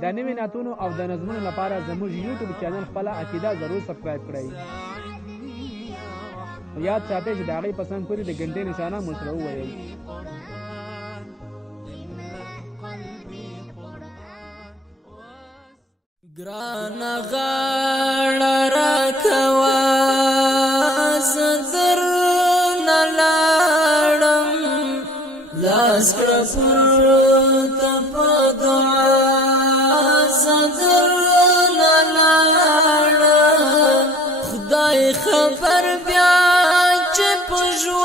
د نوې نعتونو او د نظمونو لپاره زموږ یوټیوب چینل خپله عقیده ضرور سبسکرایب کړئ. یاد ساتئ چې د هغې په څنګ پورې د ګنټې نشانه مو سره وویل. ګرانه غاړه راکوه زه درنه لاړم لاس کړه پورته په دعا زه درنه لاړم خدای خبر بیا چې په ژوند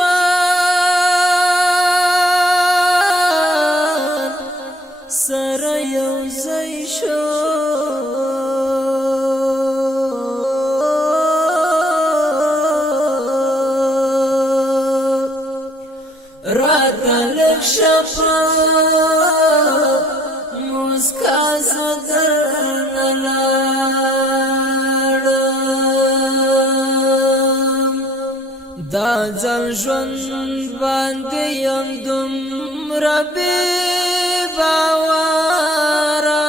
سره یو ځای شو راته شپه مسکا زه درنه لاړم دا ځل ژوند باندې یم دومره بې باوره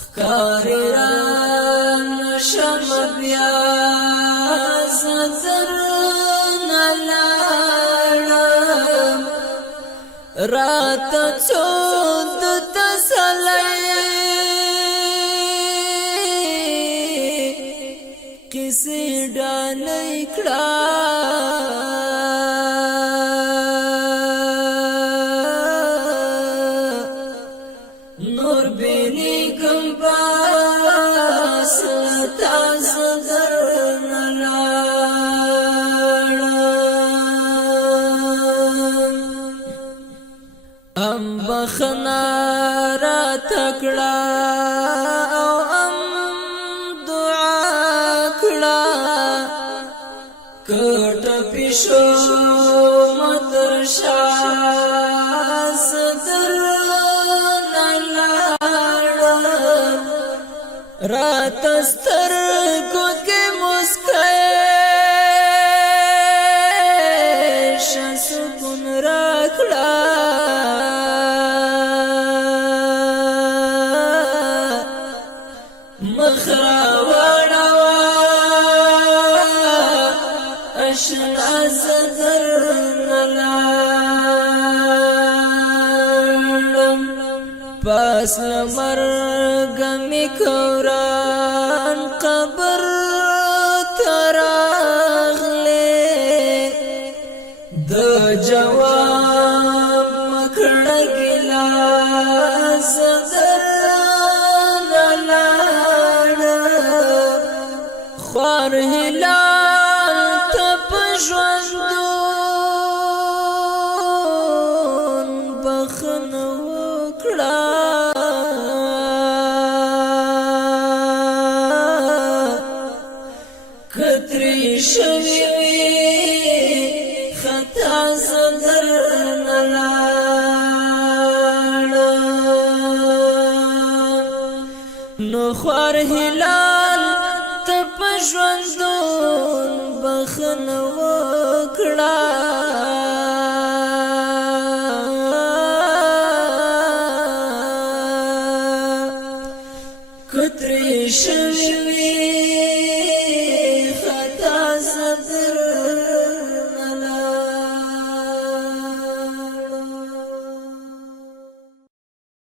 ښکاري رانه شمه بیا زه درنه لاړم راته څو د تسلۍ کیسې ډالۍ کړه نور بېلېږم بس تا زه درنه لاړم ام بخنا راته کړه او ام دعا کړه کټه پیشو متر شاس درنه لاړم راته سترګو کې مسکۍ شه سکون راکړه مخ راوړوه اشنا زه درنه لاړم پس له مرګه مې کوران قبر ته راغلې د جواب مکړه ګیله زه درنه لاړم خوار هلال ته په ژوندون بخښنه وکړه که ترې شوې وي خطا زه درنه لاړم نو خوار هلال ته په ژوندون بخښنه وکړه که ترې شوې